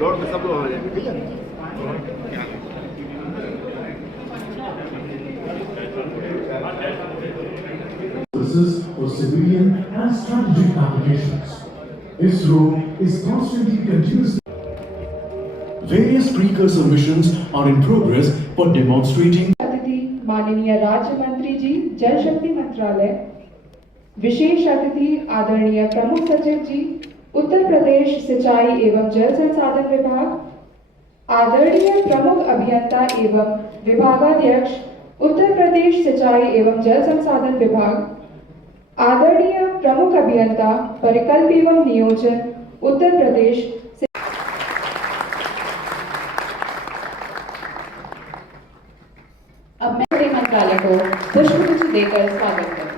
दौड़ में सब लोग आ जाएंगे, ठीक है। For civilian and strategic applications. ISRO is constantly continuously. Various precursor missions are in progress for demonstrating. अतिथि माननीय राज्य मंत्री जी जल शक्ति मंत्रालय, विशेष अतिथि आदरणीय प्रमुख सचिव जी उत्तर प्रदेश सिंचाई एवं जल संसाधन विभाग, आदरणीय प्रमुख अभियंता एवं विभागाध्यक्ष उत्तर प्रदेश सिंचाई एवं जल संसाधन विभाग, आदरणीय प्रमुख अभियंता परिकल्प एवं नियोजन उत्तर प्रदेश। अब मैं मंत्रालय को पुष्पगुच्छ देकर स्वागत करें।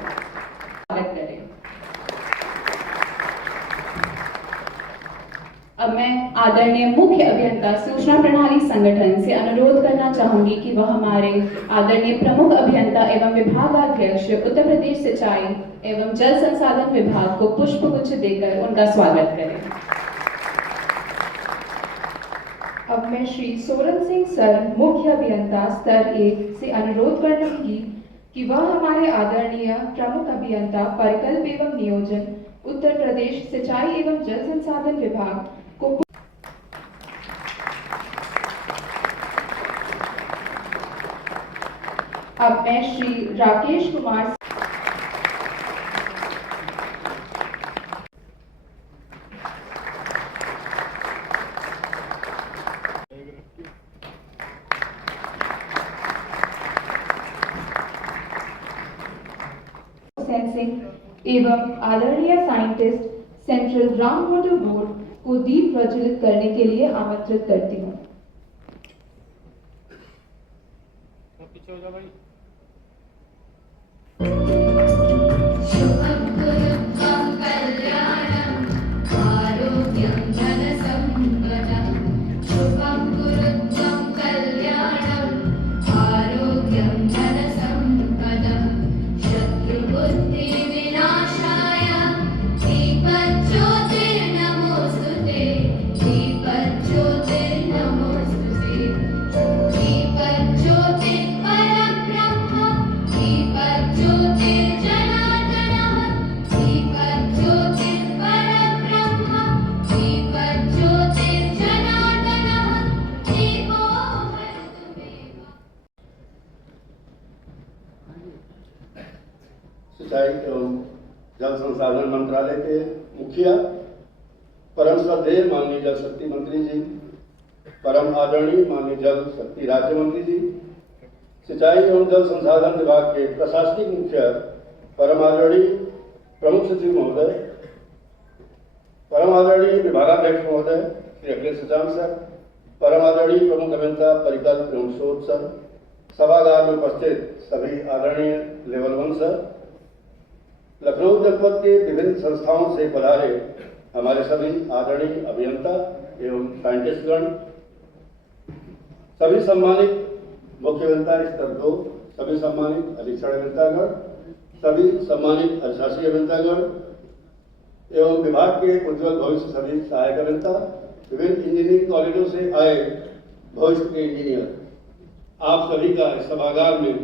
अब मैं आदरणीय मुख्य अभियंता सूचना प्रणाली संगठन से अनुरोध करना चाहूंगी कि वह हमारे आदरणीय प्रमुख अभियंता एवं विभागाध्यक्ष उत्तर प्रदेश सिंचाई एवं जल संसाधन विभाग को पुष्पगुच्छ देकर उनका स्वागत करें। अब मैं श्री सोरन सिंह सर मुख्य अभियंता स्तर 1 से अनुरोध करूंगी कि वह हमारे आदरणीय प्रमुख अभियंता परिकल्प एवं नियोजन उत्तर प्रदेश सिंचाई एवं जल संसाधन विभाग को। अब मैं श्री राकेश कुमार सेंसिंग एवं आदरणीय scientist central ground water board को दीप प्रज्वलित करने के लिए आमंत्रित करती हूँ। सिंचाई एवं जल संसाधन मंत्रालय के मुखिया परम श्रद्धेय माननीय जल शक्ति मंत्री जी, परम आदरणीय माननीय जल शक्ति राज्य मंत्री जी, सिंचाई एवं जल संसाधन विभाग के प्रशासनिक मुखिया परम आदरणीय प्रमुख सचिव महोदय, परम आदरणीय विभागाध्यक्ष महोदय श्री अखिलेश सचान सर, परम आदरणीय प्रमुख अभियंता परिकल्प एवं शोध सर, सभागार में उपस्थित सभी आदरणीय लेवल 1 सर, लखनऊ जनपद के विभिन्न संस्थाओं से पधारे हमारे सभी आदरणीय अभियंता एवं साइंटिस्टगण, सभी सम्मानित मुख्य अभियंता स्तर 2, सभी सम्मानित अधीक्षण अभियंतागण, सभी सम्मानित अधिशासी अभियंतागण एवं विभाग के उज्ज्वल भविष्य सभी सहायक अभियंता, विभिन्न इंजीनियरिंग कॉलेजों से आए भविष्य के इंजीनियर, आप सभी का इस सभागार में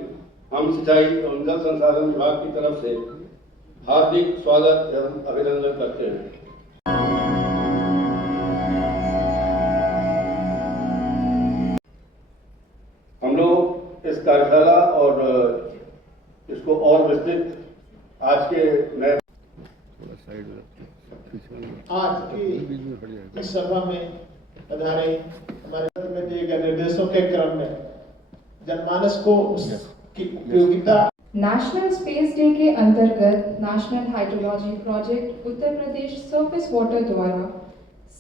हम सिंचाई एवं जल संसाधन विभाग की तरफ से हार्दिक स्वागत एवं अभिनंदन करते हैं। हम लोग इस कार्यशाला और इसको और विस्तृत आज के नए आज की इस सभा में पधारे हमारे में दिए गए निर्देशों के क्रम में जनमानस को उसकी उपयोगिता। नेशनल स्पेस डे के अंतर्गत national hydrology project Uttar Pradesh surface water द्वारा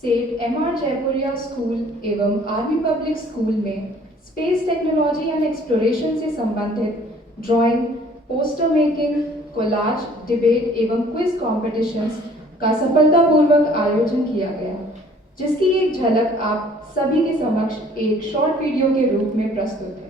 सेठ MR जयपुरिया स्कूल एवं RV पब्लिक स्कूल में स्पेस टेक्नोलॉजी एंड एक्सप्लोरेशन से संबंधित drawing, poster making, collage, debate एवं क्विज कॉम्पिटिशन्स का सफलतापूर्वक आयोजन किया गया, जिसकी एक झलक आप सभी के समक्ष एक शॉर्ट वीडियो के रूप में प्रस्तुत है।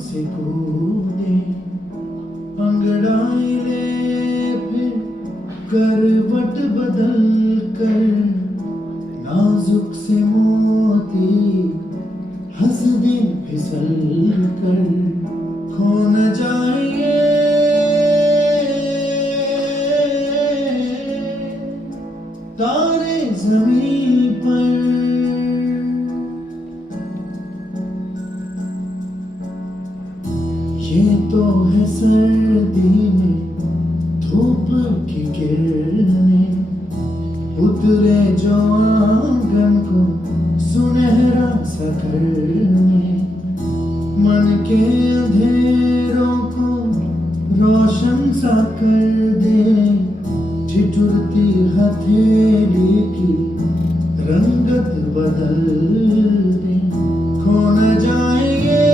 से कूदे, अंगड़ाई ले फिर करवट बदल कर, नाजुक से मोती हंस दिन फिसल कर खो न जाएंगे तारे जमीन पर। ये तो है सर्दी में धूप की किरणें, उतरे जो आंगन को सुनहरा सा करने, मन के अंधेरों को रोशन सा कर दे, ठिठुरती हथेली की रंगत बदल दे, खो न जाएंगे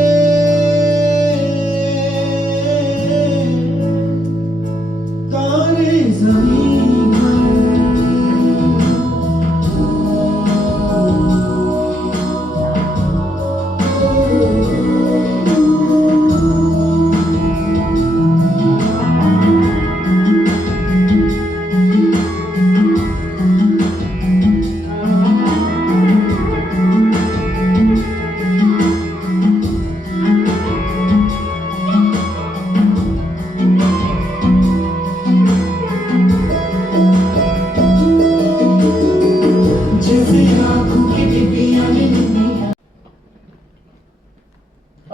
तारे जमीन पर।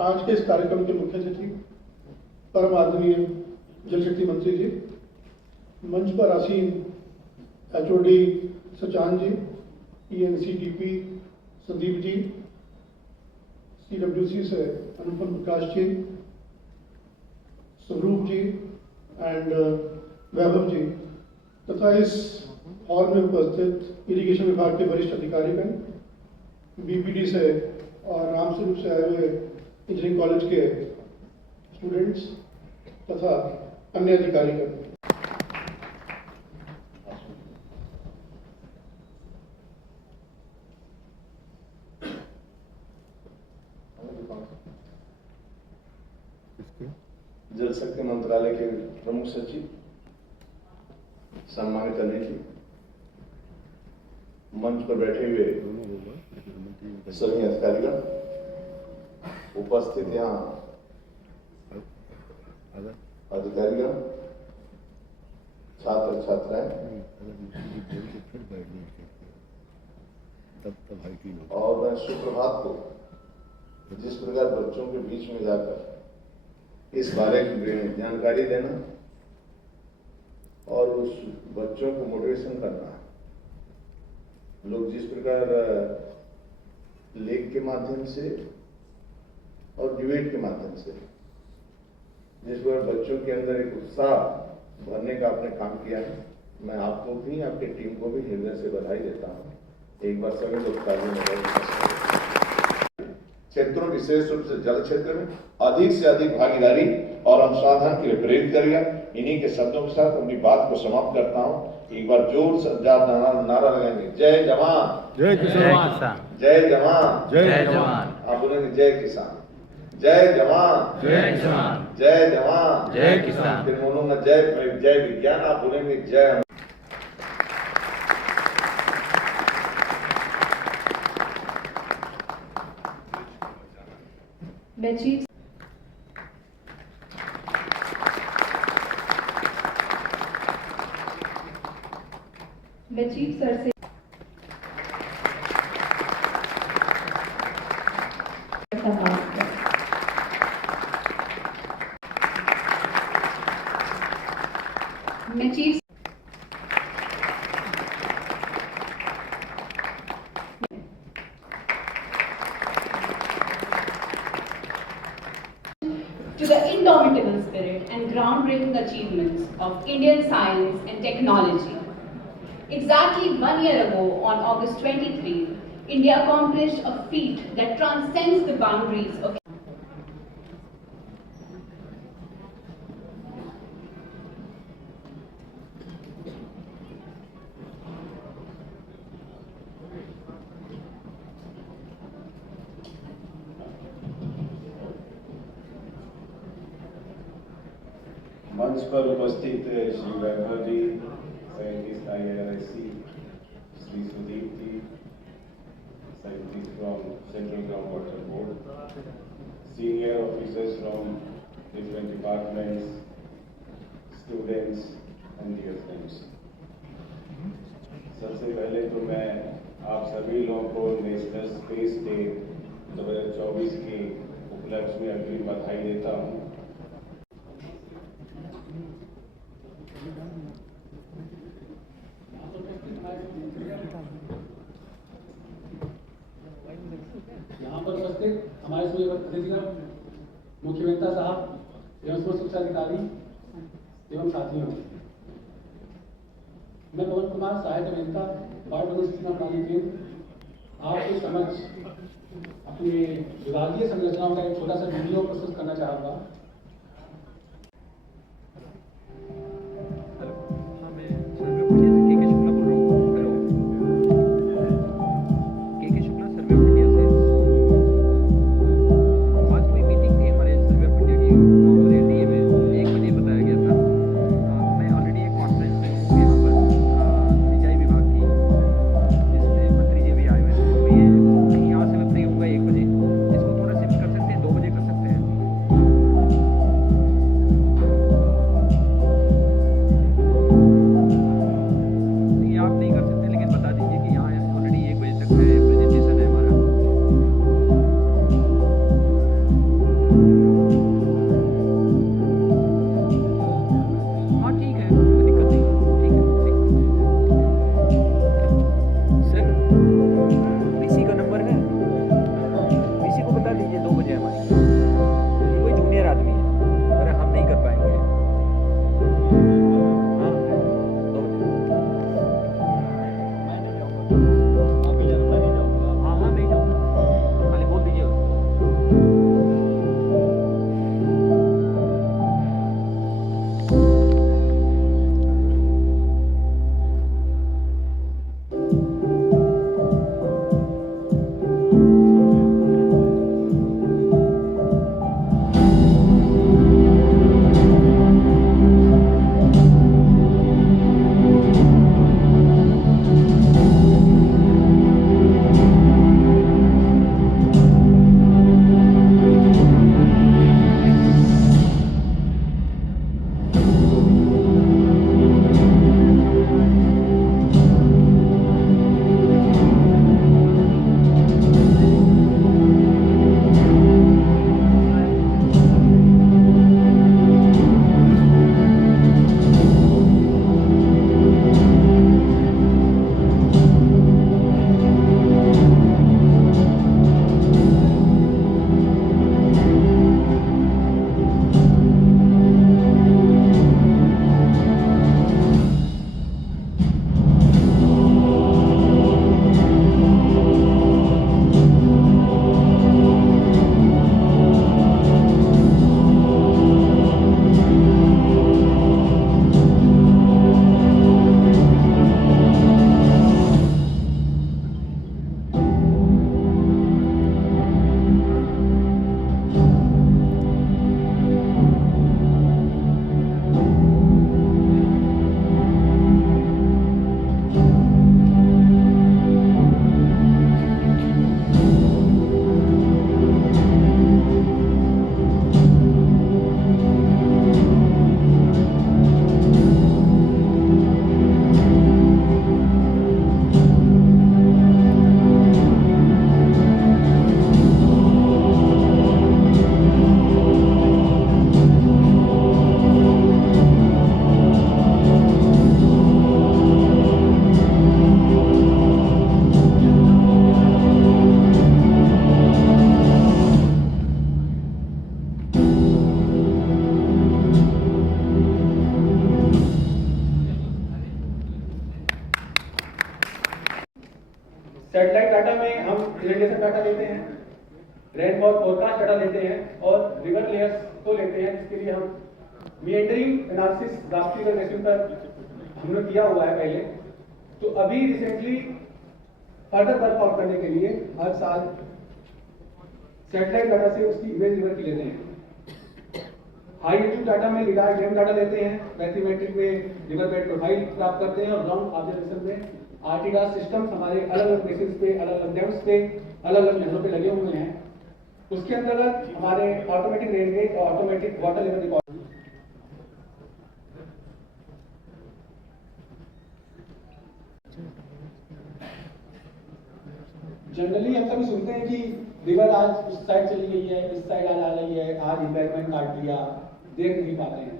आज के इस कार्यक्रम के मुख्य अतिथि परम आदरणीय जल शक्ति मंत्री जी, मंच पर आसीन एचओडी सचान जी, ईएनसीडीपी संदीप जी, सीडब्ल्यूसी से अनुपम प्रकाश जी, स्वरूप जी एंड वैभव जी, तथा इस हॉल में उपस्थित इरिगेशन विभाग के वरिष्ठ अधिकारीगण, बीपीडी से और रामस्वरूप से आए हुए इंजीनियरिंग कॉलेज के स्टूडेंट्स तथा अन्य अधिकारीगण। जल शक्ति मंत्रालय के प्रमुख सचिव, सम्मानित अतिथि, मंच पर बैठे हुए सभी अधिकारीगण, उपस्थित यहाँ अधिकारीगण, छात्र छात्राएं और सुप्रभात को जिस प्रकार बच्चों के बीच में जाकर इस बारे में जानकारी देना और उस बच्चों को मोटिवेशन करना, लोग जिस प्रकार लेख के माध्यम से और डिबेट के माध्यम से जिस प्रकार बच्चों के अंदर एक उत्साह भरने का आपने काम किया है, मैं आपको भी आपके टीम को भी हृदय से बधाई देता हूँ। एक बार सभी लोग क्षेत्रों, विशेष रूप से जल क्षेत्र में अधिक से अधिक भागीदारी और अनुसंधान के लिए प्रेरित करेगा। इन्हीं के शब्दों के साथ अपनी बात को समाप्त करता हूँ। एक बार जोर से नारा लगाएंगे, जय जवान जय किसान, जय जवान जय जवान। आप बोलेंगे जय किसान, जय जवान जय किसान, जय जवान जय किसान। फिर बोलूंगा जय जय विज्ञान, आप बोलेंगे जय। मैं चीफ सर से मैं chief to the indomitable spirit and groundbreaking achievements of Indian science and technology. Exactly 1 year ago, on August 23, India accomplished a feat that transcends the boundaries of मंच पर उपस्थित Shri Vaibhav ji, scientist IRSC, Shri Sudeep ji, scientist from central ground water board, senior officers from different departments, students and dear friends. सबसे पहले तो मैं आप सभी लोगों को नेशनल स्पेस डे 2024 के उपलक्ष्य में अग्रिम बधाई देता हूँ। यहाँ पर उपस्थित हमारे अतिथिगण, मुख्य वक्ता साहब एवं स्कूल शिक्षा अधिकारी एवं साथियों, मैं पवन कुमार, सहायक अभियंता, वायु सूचना प्रणाली केंद्र, आपके समक्ष अपने विभागीय संरचनाओं का एक छोटा सा वीडियो प्रस्तुत करना चाहूँगा। सैटेलाइट डाटा में हम इरिगेशन डाटा लेते हैं, रेनफॉल फोरकास्ट डाटा लेते हैं और रिवर लेयर्स को लेते हैं, जिसके लिए हम मीएंडरिंग एनालिसिस राष्ट्रीय रेस्क्यू पर हमने किया हुआ है पहले। तो अभी रिसेंटली फर्दर परफॉर्म करने के लिए हर साल सैटेलाइट डाटा से उसकी इमेज रिवर की लेते हैं। हाई एल्टीट्यूड डाटा में लिडार डैम डाटा लेते हैं, बैथीमेट्रिक में रिवर बेड प्रोफाइल प्राप्त करते हैं और ग्राउंड ऑब्जर्वेशन में आरटीडास सिस्टम हमारे अलग अलग प्लेसेस पे, अलग अलग डैम्स पे, अलग अलग नहरों पे लगे हुए हैं। उसके अंतर्गत हमारे ऑटोमेटिक रेन गेज और automatic water level record. Generally हम सभी सुनते हैं कि रिवर आज उस साइड चली गई है, इस साइड आज आ रही है, आज इम्पैक्टमेंट काट दिया, देख नहीं पाते हैं।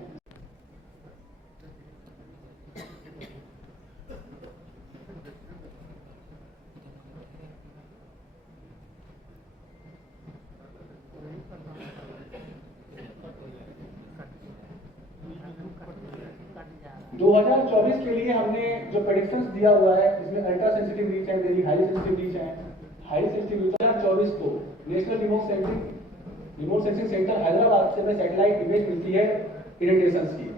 दो 2024 के लिए हमने जो प्रेडिक्शंस दिया हुआ है, इसमें अल्ट्रा सेंसिटिव रीच है, वेरी हाईली सेंसिटिव रीच है। हाईली सेंसिटिव रीच 2024 को national remote sensing centre Hyderabad से हमें सैटेलाइट इमेज मिलती है इनंडेशंस की।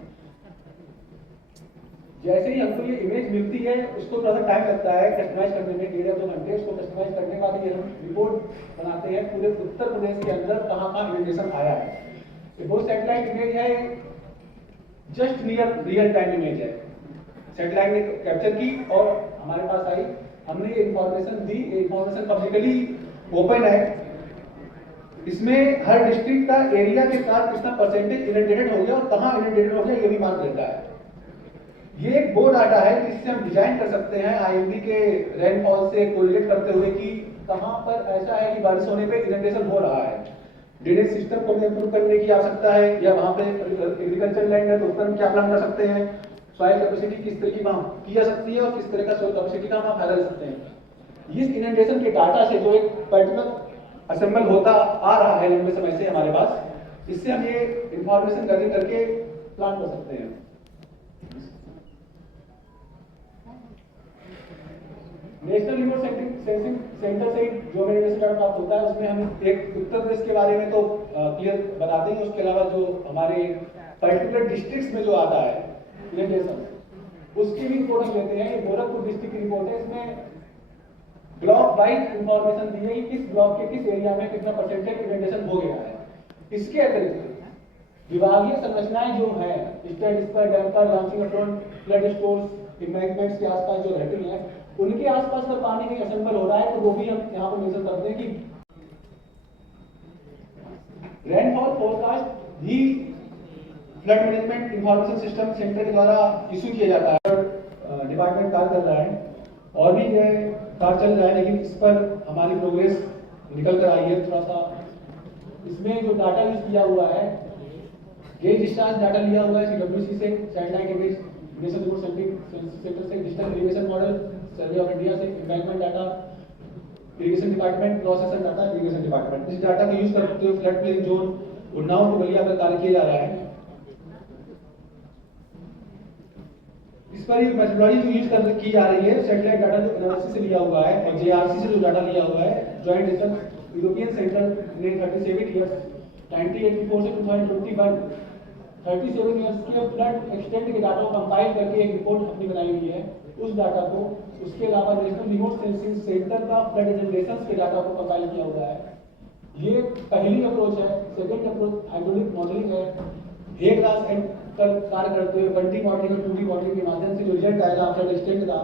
जैसे ही हमको ये इमेज मिलती है, उसको थोड़ा सा टाइम लगता है कस्टमाइज करने में, 1.5 या 2 घंटे। उसको कस्टमाइज करने के बाद ये हम रिपोर्ट बनाते हैं पूरे उत्तर प्रदेश के अंदर कहाँ कहाँ इनंडेशन आया है। वो सैटेलाइट इमेज है, just near real time image है। सैटेलाइट ने कैप्चर की और हमारे पास आई, हमने ये इंफॉर्मेशन दी। ये इंफॉर्मेशन पब्लिकली ओपन है। इसमें हर डिस्ट्रिक्ट का एरिया के साथ कितना परसेंटेज इनंडेटेड हो गया और कहाँ इनंडेटेड हो गया ये भी मार्क रहता है। ये एक वो डाटा है जिससे हम डिजाइन कर सकते हैं आईएमडी के रेनफॉल से कोरिलेट करते हुए कि कहाँ पर ऐसा है कि बारिश होने पे इनंडेशन हो रहा है। ड्रेनेज सिस्टम को इम्प्रूव करने की आवश्यकता है, या वहाँ पे एग्रीकल्चर लैंड है तो उस पर हम क्या प्लान कर सकते हैं, सॉइल कैपेसिटी किस तरह की वहाँ की जा सकती है और किस तरह का सॉइल कैपेसिटी का हम फायदा ले सकते हैं। इस इनंडेशन के डाटा से जो एक पर्टिकुलर असेंबल होता आ रहा है लंबे समय से हमारे पास, इससे हम ये इंफॉर्मेशन गैदर करके प्लान कर सकते हैं। नेशनल रिमोट सेंसिंग सेंटर से जो हमें डाटा प्राप्त होता है, उसमें हम एक उत्तर प्रदेश के बारे में तो क्लियर बताते हैं। उसके अलावा जो हमारे पर्टिकुलर डिस्ट्रिक्ट्स में जो आता है इनंडेशन, उसकी भी रिपोर्ट हम लेते हैं। ये गोरखपुर डिस्ट्रिक्ट की रिपोर्ट है। इसमें ब्लॉक वाइज इंफॉर्मेशन दी है कि किस ब्लॉक के किस एरिया में कितना परसेंटेज इनंडेशन हो गया है। इसके अतिरिक्त विभागीय संरचनाएं जो है, स्टेट पर, डैम पर, लॉन्चिंग फ्रंट, फ्लड स्टोर्स, इम्बैंकमेंट्स के आसपास जो रहती हैं, उनके आसपास अगर पानी कहीं असेंबल हो रहा है तो वो भी हम यहाँ पर मेंशन करते हैं कि रेनफॉल फोरकास्ट भी flood management information system centre के द्वारा इशू किया जाता है। डिपार्टमेंट कार्य कर रहा है और भी जो है कार्य चल रहा है, लेकिन इस पर हमारी प्रोग्रेस निकल कर आई है थोड़ा सा। इसमें जो डाटा यूज किया हुआ है, गेज डिस्चार्ज डाटा लिया हुआ है सीडब्ल्यूसी से, satellite image national remote centre से, digital elevation model Survey of India से, embankment data irrigation department, processor data irrigation department. इस डाटा का यूज करते हुए फ्लड प्लेन जोन उन्नाव को बलिया पर कार्य किया जा रहा है। इस पर एक मेथोडोलॉजी जो यूज की जा रही है, सैटेलाइट डाटा जो एनालिसिस से लिया हुआ है और जेआरसी से जो डाटा लिया हुआ है, जॉइंट रिसर्च यूरोपियन सेंटर ने 37 इयर्स 1984 से 2021 37 इयर्स के फ्लड एक्सटेंट के डाटा को कंपाइल करके एक रिपोर्ट अपनी बनाई हुई है। उस डाटा को, उसके अलावा नेशनल रिमोट सेंसिंग सेंटर का फ्लड इनंडेशंस के डाटा को कंपाइल किया हुआ है। ये पहली अप्रोच है। सेकंड अप्रोच हाइड्रोलिक मॉडलिंग है। एक क्लास एंड कर कार्य करते हुए 1D मॉडलिंग और 2D मॉडलिंग के माध्यम से जो रिजल्ट आएगा फ्लड एक्सटेंट का,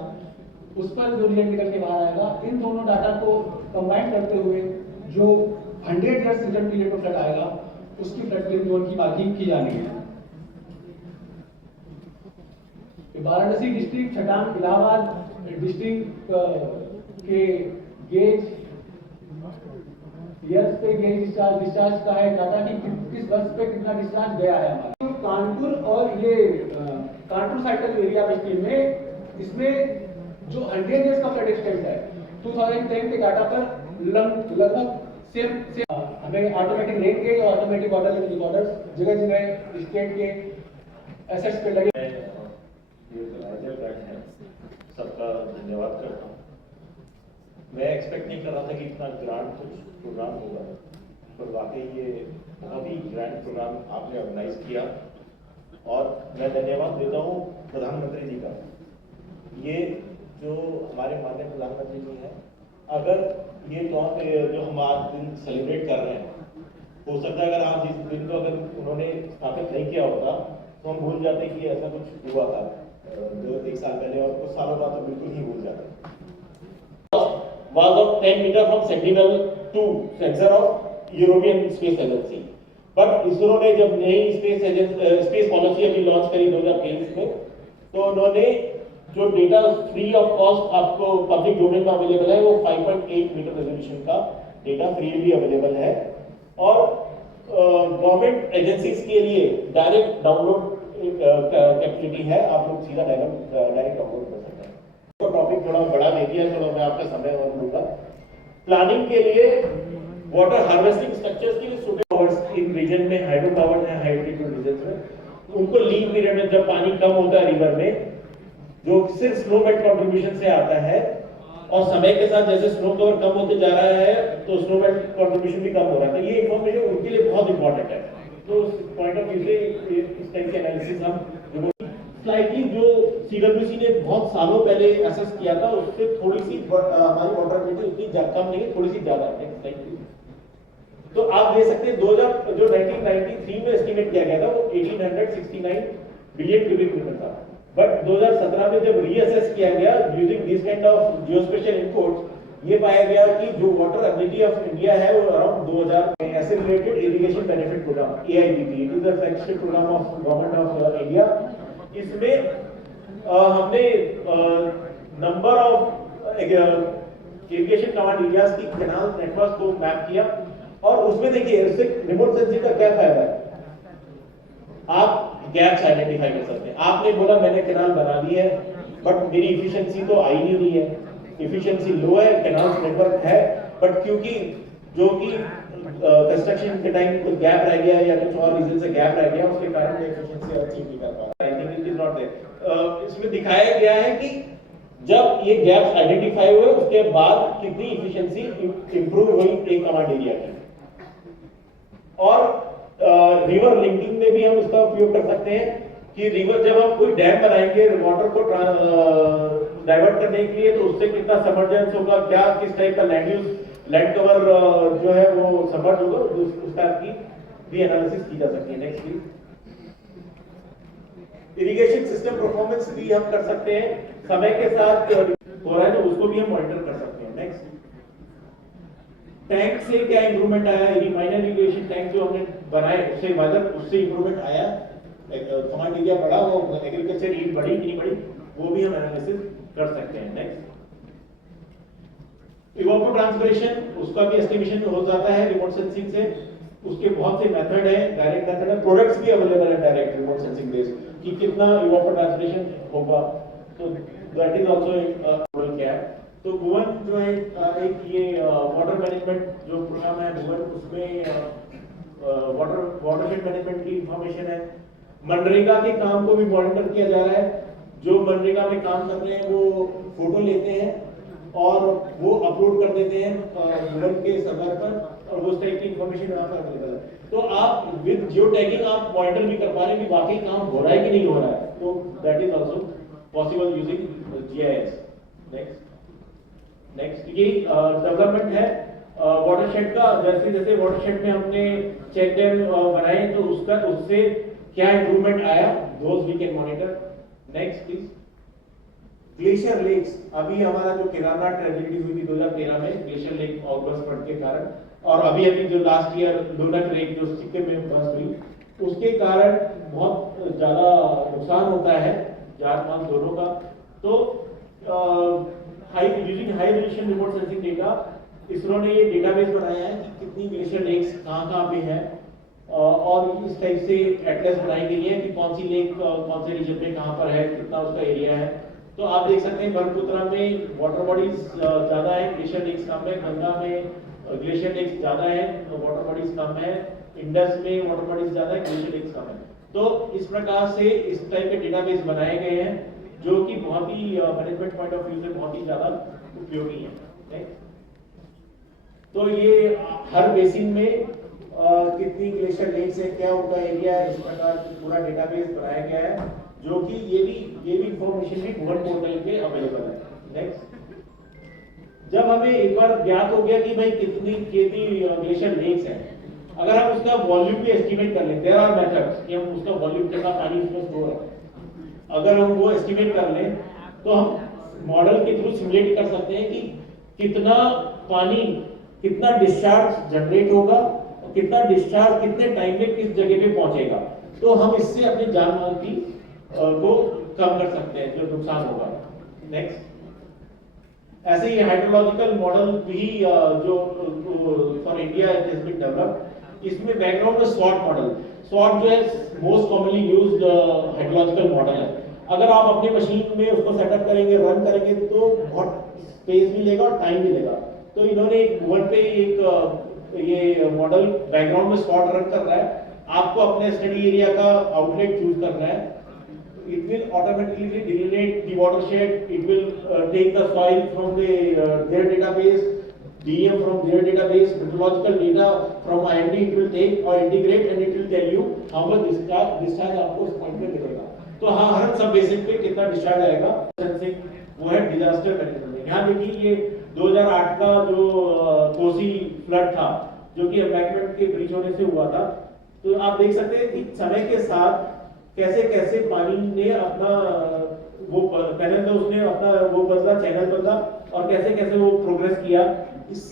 उस पर जो रिजल्ट निकल के बाहर आएगा, इन दोनों डाटा को कंबाइन करते हुए जो 100 इयर्स रिजल्ट पीरियड में फ्लड आएगा, उसकी फ्लड प्लेन जोन की मार्किंग की जानी है। वाराणसी डिस्ट्रिक्ट, छटांग इलाहाबाद डिस्ट्रिक्ट के गेज ईयर्स पे गेज डिस्चार्ज का है डाटा कि किस वर्ष पे कितना डिस्चार्ज गया है हमारा। तो कानपुर और ये कानपुर साइड का एरिया स्कीम में, इसमें जो 100 इयर्स का फ्लड एक्सटेंट है 2010 के डाटा पर लगभग सेम हमें ऑटोमेटिक रेन गेज और ऑटोमेटिक वाटर लेवल रिकॉर्डर्स जगह जगह स्टेट के एसेट्स पे लगे। सबका धन्यवाद करता हूँ। मैं एक्सपेक्ट नहीं कर रहा था कि इतना ग्रांड कुछ प्रोग्राम होगा, पर वाकई ये बहुत ही ग्रैंड प्रोग्राम आपने ऑर्गेनाइज किया और मैं धन्यवाद देता हूँ प्रधानमंत्री जी का। ये जो हमारे माननीय प्रधानमंत्री जी हैं, अगर ये जो हम आज दिन सेलिब्रेट कर रहे हैं, हो सकता है अगर आज जिस दिन को अगर उन्होंने स्थापित नहीं किया होता तो हम भूल जाते कि ऐसा कुछ हुआ था 1 साल पहले, और कुछ सालों बाद तो बिल्कुल ही भूल जाते। Was of 10 meter from Sentinel-2 sensor of European Space Agency, but ISRO ने जब नई स्पेस पॉलिसी अभी लॉन्च करी 2023 में, तो उन्होंने जो डेटा फ्री ऑफ कॉस्ट आपको पब्लिक डोमेन में अवेलेबल है वो 5.8 मीटर रेजोल्यूशन का डेटा फ्रीली अवेलेबल है, और गवर्नमेंट एजेंसीज के लिए डायरेक्ट डाउनलोड कैपेसिटी है, आप लोग सीधा डायरेक्ट डाउनलोड कर सकते हैं। तो टॉपिक थोड़ा बड़ा दे दिया, थोड़ा मैं आपका समय और लूंगा। प्लानिंग के लिए वाटर हार्वेस्टिंग स्ट्रक्चर्स के लिए सुटेबल इन रीजन में हाइड्रो पावर है, हाई एल्टीट्यूड रीजन में, उनको लीन पीरियड में जब पानी कम होता है रिवर में, जो सिर्फ स्नोमेल्ट कंट्रीब्यूशन से आता है, और समय के साथ जैसे स्नो कवर कम होते जा रहा है तो स्नोमेल्ट कंट्रीब्यूशन भी कम हो रहा है, तो ये इंफॉर्मेशन उनके लिए बहुत इंपॉर्टेंट है। तो पॉइंट ऑफ व्यू से इस टाइप के एनालिसिस हम स्लाइटली जो सीडब्ल्यूसी ने बहुत सालों पहले असेस किया था उससे थोड़ी सी हमारी वाटर एबिलिटी उतनी कम नहीं है, थोड़ी सी ज्यादा है। तो आप देख सकते हैं 2000 जो 1993 में एस्टिमेट किया गया था वो 1869 बिलियन क्यूबिक मीटर था, बट 2017 में जब रीअसेस किया गया using this kind of geospatial inputs, ये पाया गया कि जो वाटर एबिलिटी ऑफ इंडिया है वो अराउंड 2000 में assimilated irrigation benefit programme AIBP, it is the flagship programme of government of India. इसमें हमने number of irrigation command areas की कैनाल नेटवर्क को मैप किया, और उसमें देखिए इससे रिमोट सेंसिंग का क्या फायदा है, आप गैप्स आइडेंटिफाई कर सकते हैं। आपने बोला मैंने कैनाल बना दी है बट मेरी इफिशिएंसी तो आई नहीं रही है, इफिशिएंसी लो है, कैनाल नेटवर्क है, बट क्योंकि जो कि कंस्ट्रक्शन के टाइम कुछ गैप रह गया या कुछ और रीजन से गैप रह गया, उसके कारण एफिशिएंसी अचीव नहीं कर पा रहा। I think it is not there. इसमें दिखाया गया है कि जब ये गैप्स आइडेंटिफाई हुए उसके बाद कितनी इफिशिएंसी इंप्रूव हुई एक कमांड एरिया की, और रिवर लिंकिंग में भी हम इसका उपयोग कर सकते हैं कि रिवर जब हम कोई डैम बनाएंगे वाटर को डाइवर्ट करने के लिए, तो उससे कितना सबमर्जेंस होगा, क्या किस टाइप का लैंड कवर जो है वो सबमर्ज होगा, उस टाइप की भी एनालिसिस की जा सकती है। Next please. Irrigation system performance भी हम कर सकते हैं, समय के साथ हो रहा है तो उसको भी हम मॉनिटर कर सकते हैं। नेक्स्ट, टैंक से क्या इंप्रूवमेंट आया, माइनर इरिगेशन टैंक जो हमने बनाए उससे इंप्रूवमेंट आया, कमांड एरिया बढ़ा, वो एग्रीकल्चर ईल्ड बढ़ी नहीं बढ़ी, वो भी हम एनालिसिस कर सकते हैं। नेक्स्ट, इवापोरेशन ट्रांसपिरेशन, उसका भी एस्टिमेशन हो जाता है रिमोट सेंसिंग से, उसके बहुत से मेथड है, डायरेक्ट मेथड है, प्रोडक्ट्स भी अवेलेबल है डायरेक्ट रिमोट सेंसिंग बेस्ड कि कितना इवापोरेशन ट्रांसपिरेशन होगा, तो दैट इज आल्सो रोल क्या है। तो भुवन जो है एक ये वाटर मैनेजमेंट जो प्रोग्राम है भुवन, उसमें वाटरशेड मैनेजमेंट की इंफॉर्मेशन है। मनरेगा के काम को भी मॉनिटर किया जा रहा है, जो मनरेगा में काम कर रहे हैं वो फोटो लेते हैं और वो अपलोड कर देते हैं भुवन के सर्वर पर, और वो टाइप की इंफॉर्मेशन वहां पर अवेलेबल है। तो आप विद जियो टैगिंग आप मॉनिटर भी कर पा रहे हैं कि वाकई काम हो रहा है कि नहीं हो रहा है, तो that is also possible using GIS। Next ये डेवलपमेंट है वाटरशेड का, जैसे जैसे वाटरशेड में हमने चेक डैम बनाए तो उससे क्या इंप्रूवमेंट आया, those we can monitor. Next please. Glacier lakes, अभी हमारा जो केदारनाथ ट्रेजेडी हुई थी 2013 में ग्लेशियर लेक आउटबर्स्ट फ्लड के कारण, और अभी जो लास्ट ईयर लूनक लेक जो सिक्किम में बर्स्ट हुई, उसके कारण बहुत ज्यादा नुकसान होता है जान माल दोनों का। तो using high resolution remote sensing data, ISRO ने ये डेटाबेस बनाया है कि कितनी ग्लेशियर लेक्स कहाँ पे है, और इस टाइप से एटलस बनाई गई है कि कौन सी लेक कौन से रीजन में कहाँ पर है, कितना उसका एरिया है। तो आप देख सकते हैं ब्रह्मपुत्र में वाटर बॉडीज ज्यादा है, ग्लेशियर लेक्स कम है, गंगा में ग्लेशियर लेक्स ज्यादा है, वाटर बॉडीज कम है, इंडस में वाटर बॉडीज ज्यादा है, ग्लेशियर लेक्स कम है। तो इस प्रकार से इस टाइप के डेटाबेस बनाए गए हैं जो कि बहुत ही मैनेजमेंट पॉइंट ऑफ व्यू से बहुत ही ज्यादा उपयोगी है। तो ये हर बेसिन में कितनी ग्लेशियर लेक्स है, क्या उनका एरिया है, इस प्रकार पूरा डेटाबेस बनाया गया है, जो कि ये भी इंफॉर्मेशन भी भुवन पोर्टल पे अवेलेबल है। नेक्स्ट, जब हमें एक बार ज्ञात हो गया कि भाई कितनी ग्लेशियर लेक्स हैं, अगर हम उसका वॉल्यूम भी एस्टिमेट कर लें, देयर आर मेथड्स कि हम उसका वॉल्यूम कितना पानी उसमें स्टोर है, अगर हम वो एस्टिमेट कर लें तो हम मॉडल के थ्रू सिमुलेट कर सकते हैं कि कितना पानी, कितना डिस्चार्ज जनरेट होगा और कितना डिस्चार्ज कितने टाइम में किस जगह पे पहुंचेगा। तो हम इससे अपनी जान माल की को कम कर सकते हैं जो नुकसान होगा। नेक्स्ट, ऐसे ही हाइड्रोलॉजिकल मॉडल भी जो for India has been developed, इसमें बैकग्राउंड में स्वॉट मॉडल, स्वॉट जो है most commonly used hydrological model है। अगर आप अपनी मशीन में उसको सेटअप करेंगे, रन करेंगे तो बहुत स्पेस भी लेगा और टाइम भी लेगा। तो इन्होंने एक वन पे एक ये मॉडल बैकग्राउंड में स्वॉट रन कर रहा है, आपको अपने स्टडी एरिया का आउटलेट चूज करना है। It will automatically delineate the watershed. It will take the soil from their database, DM from their database, meteorological data from IMD. It will take or integrate and it will tell you how much discharge आपको उस point पे मिलेगा। तो हाँ, हर सब basic पे कितना discharge आएगा, वो है डिजास्टर मैनेजमेंट। यहाँ देखिए ये 2008 का जो कोसी फ्लड था, जो कि एम्बैंकमेंट के ब्रीच होने से हुआ था, तो आप देख सकते हैं कि समय के साथ कैसे कैसे पानी ने अपना वो पैनल में उसने अपना वो बदला, चैनल बदला और कैसे कैसे वो प्रोग्रेस किया। इस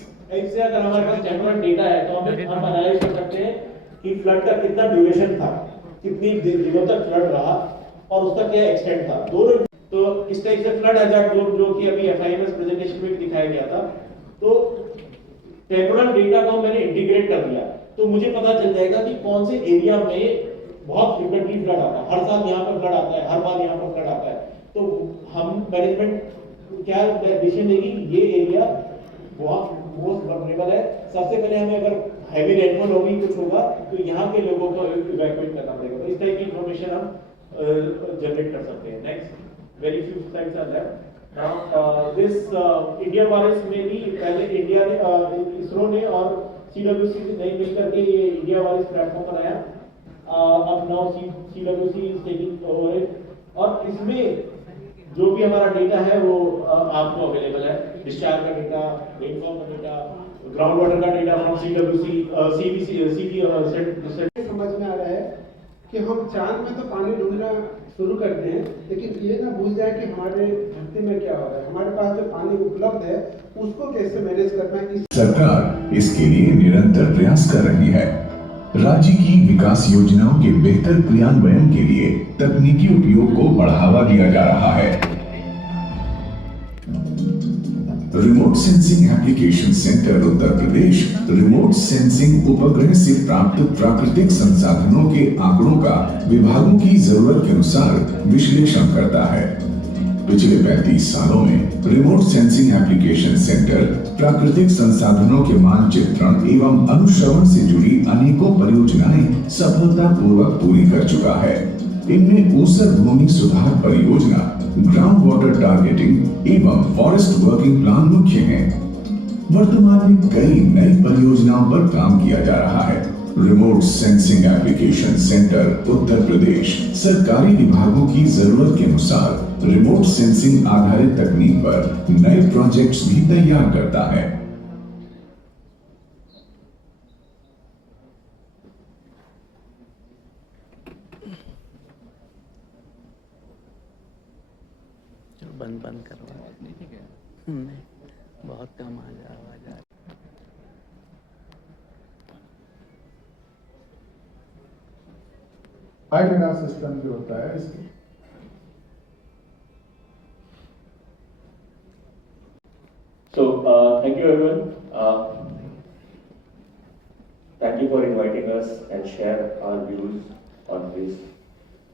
से अगर हमारे पास टेम्परल डेटा है तो हम एनालाइज कर सकते हैं कि फ्लड का कितना ड्यूरेशन था, कितनी दिनों तक फ्लड रहा और उसका क्या एक्सटेंट था दोनों। तो इस टाइप से फ्लड हैजार्ड जोन जो कि अभी FIMS प्रेजेंटेशन में भी दिखाया गया था, तो टेम्परल डेटा को मैंने इंटीग्रेट कर दिया तो मुझे पता चल जाएगा कि कौन से एरिया में बहुत फ्रीक्वेंटली फ्लड आता है, हर साल यहाँ पर फ्लड आता है, हर बार यहाँ पर फ्लड आता है। तो हम मैनेजमेंट क्या डिसीजन लेगी, ये एरिया बहुत मोस्ट वल्नरेबल है, सबसे पहले हमें अगर हैवी रेनफॉल होगी, कुछ होगा तो यहाँ के लोगों को इवैक्यूएट करना पड़ेगा। तो इस टाइप की इंफॉर्मेशन हम जनरेट कर सकते हैं। Next, very few slides are left now. This India virus में भी पहले इंडिया ने, इसरो ने और CWC ने मिलकर के ये इंडिया वायरस प्लेटफॉर्म बनाया। अब now CWC is taking over it, और इसमें जो भी हमारा डेटा है वो आपको अवेलेबल है, डिस्चार्ज का डेटा, रेनफॉल का डेटा, ग्राउंड वाटर का डेटा फ्रॉम CWC, समझ में आ रहा है कि हम चांद में तो पानी ढूंढना शुरू करते हैं, लेकिन ये ना भूल जाए कि हमारे धरती में क्या हो रहा है, हमारे पास जो पानी उपलब्ध है उसको कैसे मैनेज करना है। सरकार इसके लिए निरंतर प्रयास कर रही है। राज्य की विकास योजनाओं के बेहतर क्रियान्वयन के लिए तकनीकी उपयोग को बढ़ावा दिया जा रहा है। Remote sensing application centre Uttar Pradesh remote sensing उपग्रह से प्राप्त प्राकृतिक संसाधनों के आंकड़ों का विभागों की जरूरत के अनुसार विश्लेषण करता है। पिछले 35 सालों में रिमोट सेंसिंग एप्लीकेशन सेंटर प्राकृतिक संसाधनों के मानचित्रण एवं अनुश्रवण से जुड़ी अनेकों परियोजनाएं सफलतापूर्वक पूरी कर चुका है। इनमें ऊसर भूमि सुधार परियोजना, ग्राउंड वाटर टारगेटिंग एवं फॉरेस्ट वर्किंग प्लान मुख्य हैं। वर्तमान में कई नई परियोजनाओं पर काम किया जा रहा है। Remote sensing application centre Uttar Pradesh सरकारी विभागों की जरूरत के अनुसार रिमोट सेंसिंग आधारित तकनीक पर नए प्रोजेक्ट्स भी तैयार करता है। बंद करवा बहुत कम आ जा आवाज आ। हाई सिस्टम जो होता है इसकी So, thank you everyone. Thank you for inviting us and share our views on this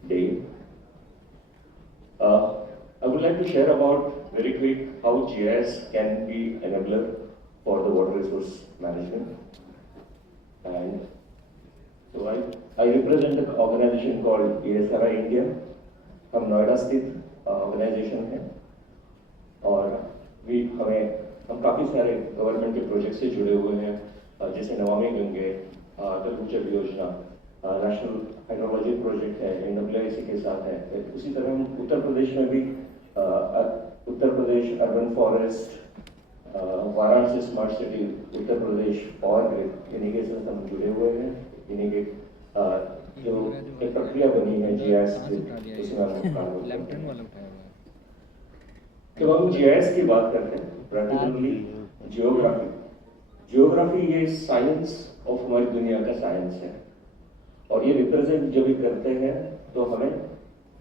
day. I would like to share about very quick how GIS can be enabler for the water resource management. And so I represent an organization called ASRI India. हम नोएडा स्थित organisation है और हम काफ़ी सारे government के project से जुड़े हुए हैं, जैसे नमामि गंगे, जल जल योजना, नेशनल हाइड्रोलॉजी प्रोजेक्ट है, NWIC के साथ है। उसी तरह हम उत्तर प्रदेश में भी Uttar Pradesh urban forest Varanasi smart city Uttar Pradesh और इन्हीं के साथ हम जुड़े हुए हैं। इन्हीं के जो एक प्रक्रिया बनी है GIS की, उसमें हम काम करते हैं। जब हम GIS की बात करते हैं, पर्टिकुलरली जियोग्राफी ये साइंस ऑफ हमारी दुनिया का साइंस है, और ये रिप्रेजेंट जब भी करते हैं तो हमें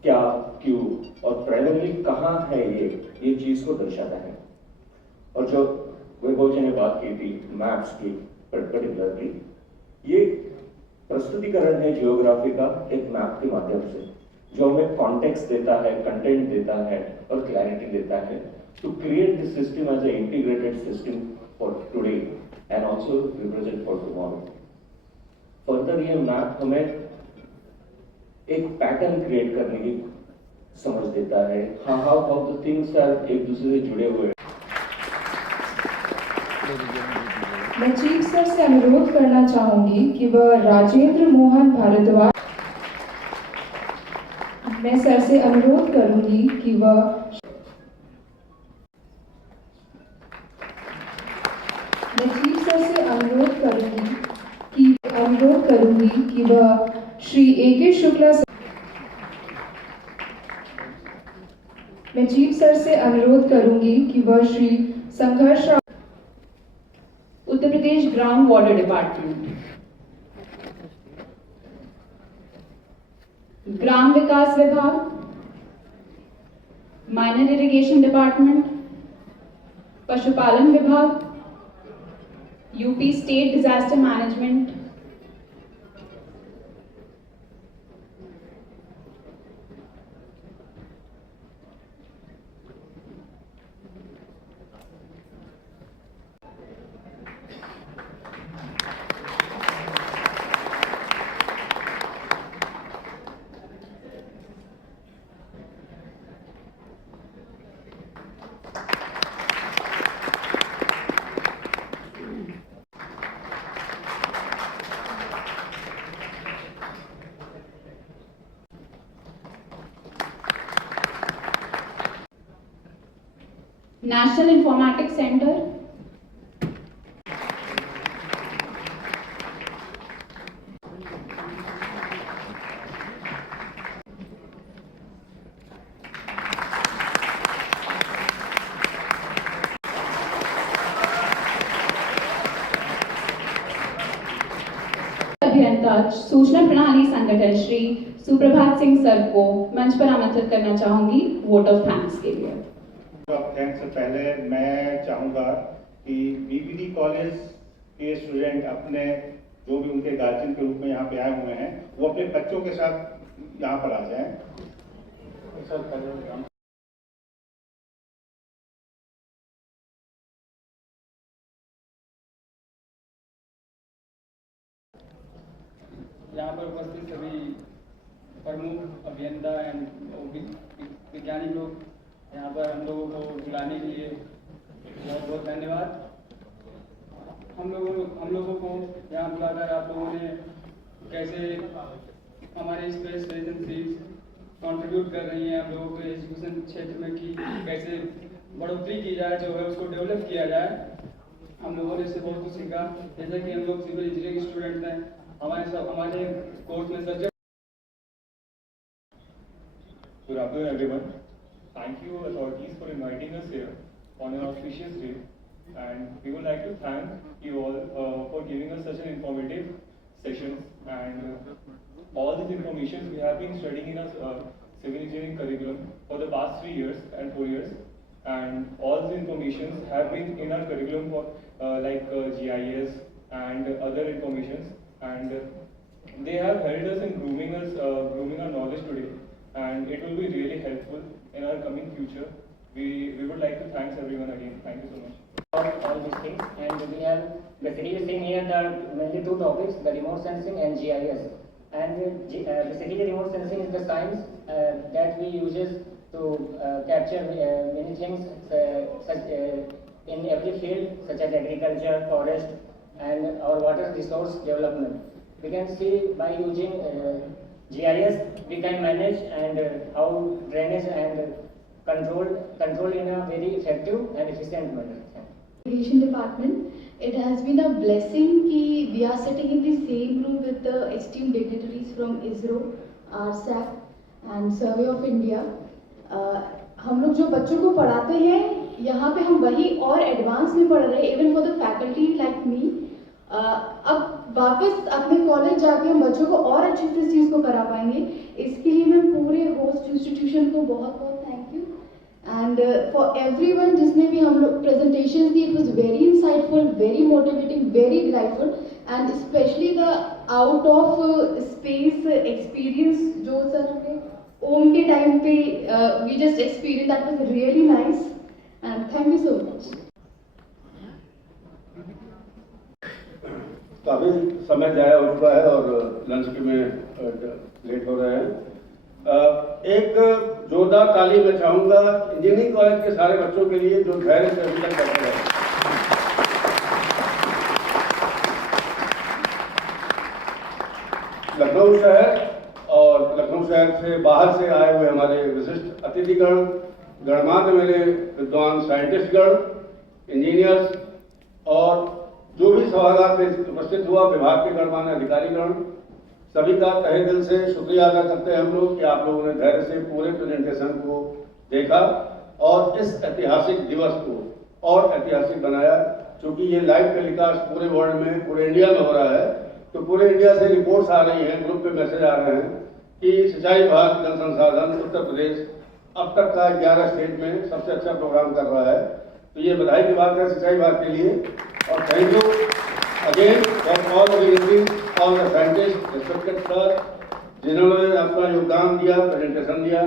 क्या, क्यों और प्राइमरली कहाँ है ये चीज को दर्शाता है। और जो वैभव जी ने बात की थी मैप्स की, पर्टिकुलरली ये प्रस्तुतिकरण है जियोग्राफी का एक मैप के माध्यम से, जो हमें कॉन्टेक्स्ट देता है, कंटेंट देता है और क्लैरिटी देता है to create this system as a integrated system for today and also represent for tomorrow. Further ये मैप हमें एक पैटर्न क्रिएट करने की समझ देता है, हाउ द थिंग्स आर एक दूसरे से जुड़े हुए हैं। मैं चीफ सर से अनुरोध करना चाहूंगी कि वह राजेंद्र मोहन भारद्वाज, मैं सर से अनुरोध करूंगी कि वह मैं चीफ सर से अनुरोध करूंगी कि वह श्री AK शुक्ला मैं चीफ सर से अनुरोध करूंगी कि वह श्री संघर्ष Uttar Pradesh ground water department, ग्राम विकास विभाग, माइनर इरिगेशन डिपार्टमेंट, पशुपालन विभाग, UP state disaster management, national informatics centre, अभियंता सूचना प्रणाली संगठन श्री सुप्रभात सिंह सर को मंच पर आमंत्रित करना चाहूंगी वोट ऑफ थैंक्स के लिए। थैंक्स से पहले मैं चाहूँगा कि BPD कॉलेज के स्टूडेंट अपने जो भी उनके गार्जियन के रूप में यहाँ पे आए हुए हैं, वो अपने बच्चों के साथ यहाँ पर आ जाएं। यहाँ पर उपस्थित सभी प्रमुख अभियंता एंड वैज्ञानिक लोग, यहाँ पर हम लोगों को बुलाने के लिए बहुत बहुत धन्यवाद। हम लोगों को यहाँ बुलाकर आप लोगों ने कैसे हमारे स्पेस एजेंसीज कंट्रीब्यूट कर रही हैं, हम लोगों के एजुकेशन क्षेत्र में की कैसे बढ़ोतरी की जाए, जो है उसको डेवलप किया जाए। हम लोगों ने इससे बहुत कुछ सीखा। जैसे कि हम लोग सिविल इंजीनियरिंग स्टूडेंट हैं, हमारे कोर्स में subject. Good afternoon, everyone. Thank you, authorities, for inviting us here on an auspicious day, and we would like to thank you all for giving us such an informative session. And all this information we have been studying in our civil engineering curriculum for the past 3 years and 4 years, and all the information have been in our curriculum for like GIS and other informations, and they have helped us in grooming our knowledge today, and it will be really helpful in our coming future. We would like to thank everyone again. Thank you so much. All these things, and we have basically seen here the mainly two topics, the remote sensing and GIS. And basically remote sensing is the science that we uses to capture many things such in every field, such as agriculture, forest, and our water resource development. We can see by using GIS we can manage and how drainage and control in a very effective and efficient manner. Education department. It has been a blessing कि we are sitting in the same room with the esteemed dignitaries from ISRO, RSAP and Survey of India. हम लोग जो बच्चों को पढ़ाते हैं यहाँ पे हम वही और एडवांस में पढ़ रहे हैं, even for the faculty like me. अब वापस अपने कॉलेज जाके हम बच्चों को और अच्छे से इस चीज़ को करा पाएंगे. इसके लिए मैं पूरे होस्ट इंस्टीट्यूशन को बहुत बहुत thank you. And for everyone जिसने भी हम लोग प्रेजेंटेशंस दी, it was very insightful, very motivating, very delightful and specially the out of space experience जो सर हमने ओम के टाइम पे we just experience, that was really nice and thank you so much. काफ़ी समय जाया हो चुका है और लंच में लेट हो रहे हैं. एक जोरदार ताली मैं चाहूँगा इंजीनियरिंग कॉलेज के सारे बच्चों के लिए जो धैर्य से अभी तक बैठे हैं. लखनऊ शहर और लखनऊ शहर से बाहर से आए हुए हमारे विशिष्ट अतिथिगण, गणमान्य मेरे विद्वान साइंटिस्टगण, इंजीनियर्स और जो भी सभागार में उपस्थित हुआ, विभाग के गणमान्य अधिकारीगण, सभी का तहे दिल से शुक्रिया अदा करते हैं हम लोग कि आप लोगों ने धैर्य से पूरे प्रेजेंटेशन को देखा और इस ऐतिहासिक दिवस को और ऐतिहासिक बनाया. क्योंकि ये लाइव टेलीकास्ट पूरे वर्ल्ड में, पूरे इंडिया में हो रहा है, तो पूरे इंडिया से रिपोर्ट्स आ रही हैं, ग्रुप पे मैसेज आ रहे हैं कि सिंचाई विभाग जल संसाधन उत्तर प्रदेश अब तक का 11 स्टेट में सबसे अच्छा प्रोग्राम कर रहा है. तो ये बधाई की बात है सिंचाई विभाग के लिए. और thank you again for all the dignitaries, all the scientist, respected sir, जिन्होंने अपना योगदान दिया, प्रेजेंटेशन दिया,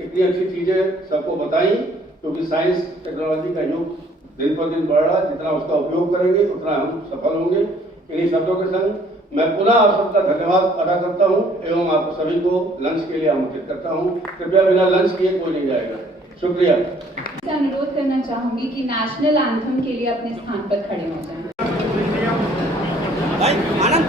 इतनी अच्छी चीज़ें सबको बताई. क्योंकि साइंस टेक्नोलॉजी का युग दिन पर दिन बढ़ रहा है, जितना उसका उपयोग करेंगे उतना हम सफल होंगे. इन्हीं शब्दों के संग मैं पुनः आप सबका धन्यवाद अदा करता हूं एवं आप सभी को लंच के लिए आमंत्रित करता हूं. कृपया बिना लंच किए कोई नहीं जाएगा. शुक्रिया. अनुरोध करना चाहूंगी कि नेशनल एंथम के लिए अपने स्थान पर खड़े हो जाएं. आनंद